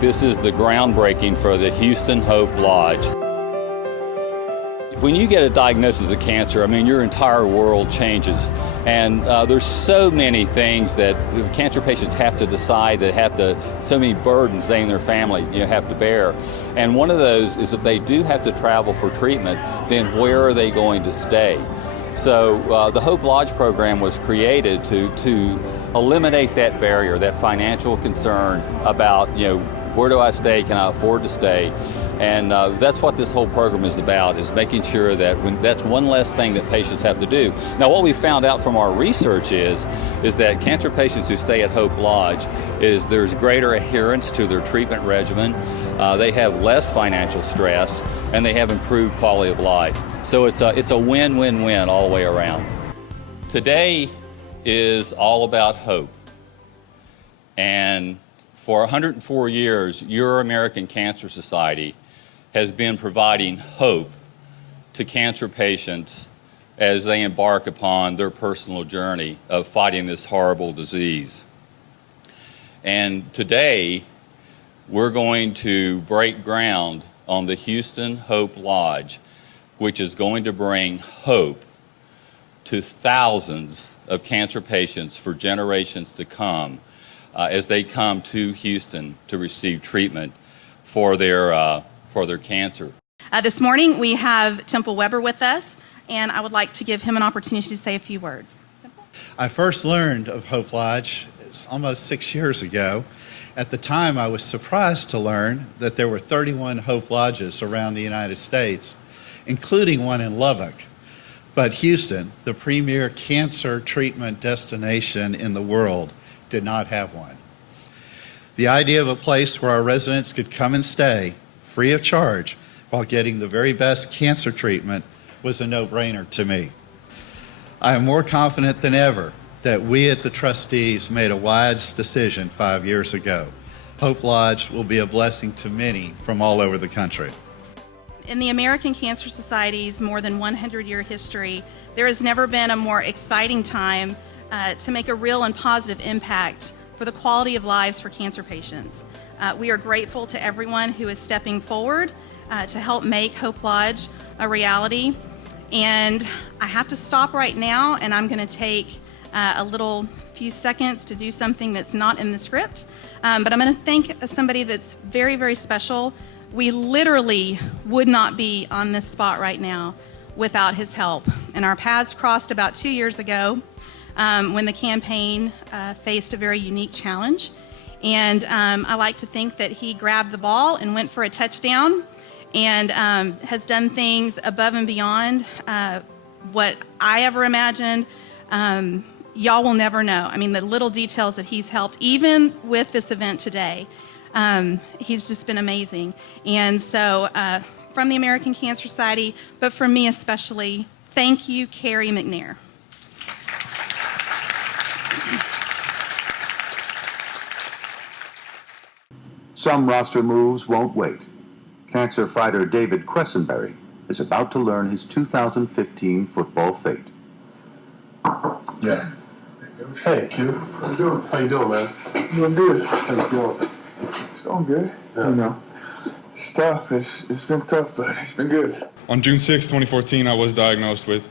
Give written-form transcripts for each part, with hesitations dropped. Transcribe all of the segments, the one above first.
This is the groundbreaking for the Houston Hope Lodge. When you get a diagnosis of cancer, I mean, your entire world changes. And there's so many things that cancer patients have to decide, so many burdens they and their family have to bear. And one of those is if they do have to travel for treatment, then where are they going to stay? So the Hope Lodge program was created to eliminate that barrier, that financial concern about, where do I stay, can I afford to stay? And that's what this whole program is about, is making sure that that's one less thing that patients have to do. Now, what we found out from our research is that cancer patients who stay at Hope Lodge, there's greater adherence to their treatment regimen, they have less financial stress, and they have improved quality of life. So it's a win-win-win all the way around. Today is all about hope. And for 104 years, Your American Cancer Society has been providing hope to cancer patients as they embark upon their personal journey of fighting this horrible disease. And today, we're going to break ground on the Houston Hope Lodge, which is going to bring hope to thousands of cancer patients for generations to come as they come to Houston to receive treatment for their cancer. This morning we have Temple Weber with us, and I would like to give him an opportunity to say a few words. Temple? I first learned of Hope Lodge almost 6 years ago. At the time, I was surprised to learn that there were 31 Hope Lodges around the United States, including one in Lubbock. But Houston, the premier cancer treatment destination in the world, did not have one. The idea of a place where our residents could come and stay free of charge while getting the very best cancer treatment was a no-brainer to me. I am more confident than ever that we at the trustees made a wise decision 5 years ago. Hope Lodge will be a blessing to many from all over the country. In the American Cancer Society's more than 100-year history, there has never been a more exciting time to make a real and positive impact for the quality of lives for cancer patients. We are grateful to everyone who is stepping forward to help make Hope Lodge a reality. And I have to stop right now, and I'm going to take a few seconds to do something that's not in the script. But I'm going to thank somebody that's very, very special. We literally would not be on this spot right now without his help. And our paths crossed about 2 years ago when the campaign faced a very unique challenge. And I like to think that he grabbed the ball and went for a touchdown and has done things above and beyond what I ever imagined. Y'all will never know. I mean, the little details that he's helped, even with this event today, he's just been amazing. And so from the American Cancer Society, but from me especially, thank you, Carrie McNair. Some roster moves won't wait. Cancer fighter David Cressenberry is about to learn his 2015 football fate. Yeah. Hey, Q. How you doing? How you doing, man? Doing good. How's it going? It's going good. Yeah. You know, it's tough. It's been tough, but it's been good. On June 6, 2014, I was diagnosed with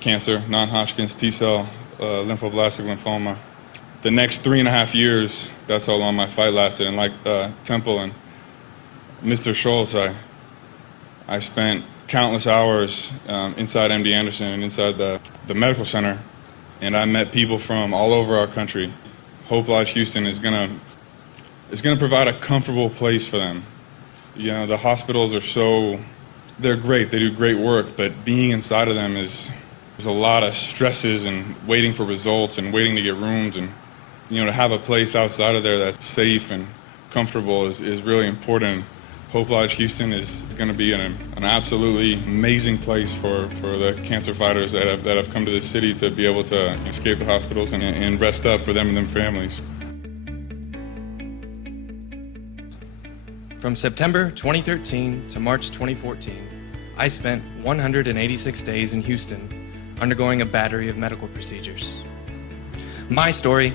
cancer, non-Hodgkin's T-cell lymphoblastic lymphoma. The next 3.5 years, that's how long my fight lasted. And like Temple and Mr. Schultz, I spent countless hours inside MD Anderson and inside the medical center, and I met people from all over our country. Hope Lodge Houston is gonna provide a comfortable place for them. You know, the hospitals they're great, they do great work, but being inside of them there's a lot of stresses and waiting for results and waiting to get rooms, and to have a place outside of there that's safe and comfortable is really important. Hope Lodge Houston is going to be an absolutely amazing place for the cancer fighters that have come to this city to be able to escape the hospitals and rest up for them and their families. From September 2013 to March 2014, I spent 186 days in Houston undergoing a battery of medical procedures. My story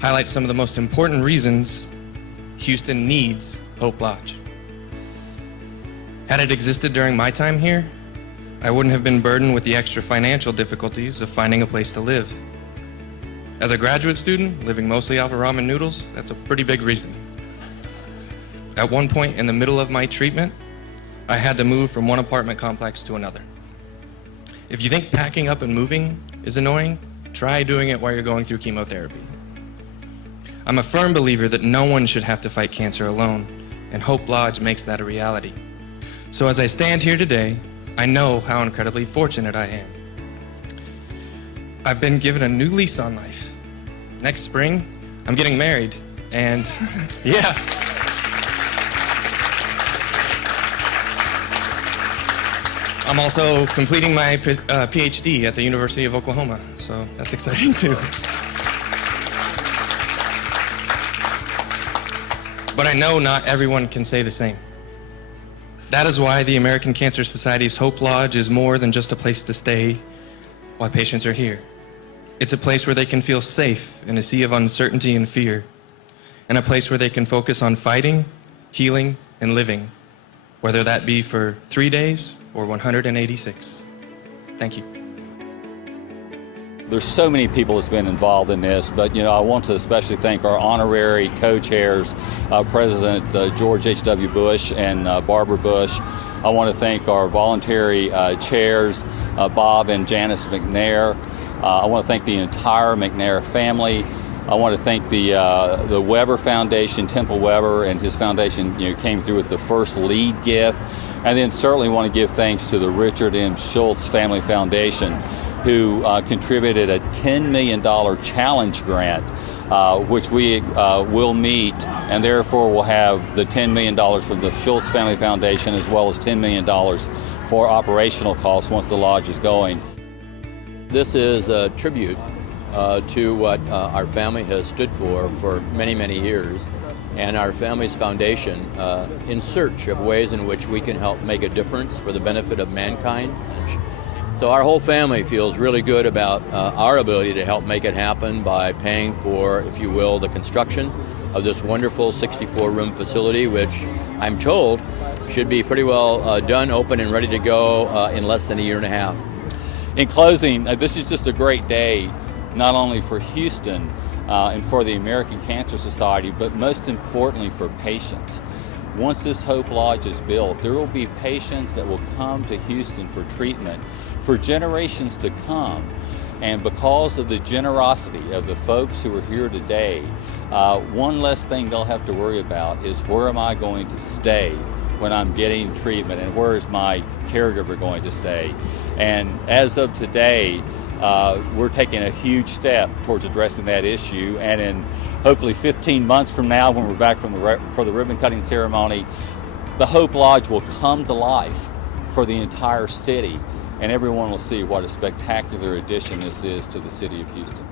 highlights some of the most important reasons Houston needs Hope Lodge. Had it existed during my time here, I wouldn't have been burdened with the extra financial difficulties of finding a place to live. As a graduate student, living mostly off of ramen noodles, that's a pretty big reason. At one point in the middle of my treatment, I had to move from one apartment complex to another. If you think packing up and moving is annoying, try doing it while you're going through chemotherapy. I'm a firm believer that no one should have to fight cancer alone, and Hope Lodge makes that a reality. So as I stand here today, I know how incredibly fortunate I am. I've been given a new lease on life. Next spring, I'm getting married, and yeah. I'm also completing my PhD at the University of Oklahoma, so that's exciting too. But I know not everyone can say the same. That is why the American Cancer Society's Hope Lodge is more than just a place to stay while patients are here. It's a place where they can feel safe in a sea of uncertainty and fear, and a place where they can focus on fighting, healing, and living, whether that be for 3 days or 186. Thank you. There's so many people that's been involved in this, but I want to especially thank our honorary co-chairs, President George H.W. Bush and Barbara Bush. I want to thank our voluntary chairs, Bob and Janice McNair. I want to thank the entire McNair family. I want to thank the Weber Foundation, Temple Weber and his foundation came through with the first lead gift. And then certainly want to give thanks to the Richard M. Schultz Family Foundation, who contributed a $10 million challenge grant, which we will meet, and therefore will have the $10 million from the Schultz Family Foundation as well as $10 million for operational costs once the lodge is going. This is a tribute to what our family has stood for many, many years, and our family's foundation in search of ways in which we can help make a difference for the benefit of mankind. So our whole family feels really good about our ability to help make it happen by paying for, if you will, the construction of this wonderful 64-room facility, which I'm told should be pretty well done, open, and ready to go in less than a year and a half. In closing, this is just a great day, not only for Houston and for the American Cancer Society, but most importantly for patients. Once this Hope Lodge is built, there will be patients that will come to Houston for treatment for generations to come. And because of the generosity of the folks who are here today, one less thing they'll have to worry about is where am I going to stay when I'm getting treatment, and where is my caregiver going to stay? And as of today, we're taking a huge step towards addressing that issue, and in hopefully 15 months from now, when we're back for the ribbon cutting ceremony, the Hope Lodge will come to life for the entire city, and everyone will see what a spectacular addition this is to the city of Houston.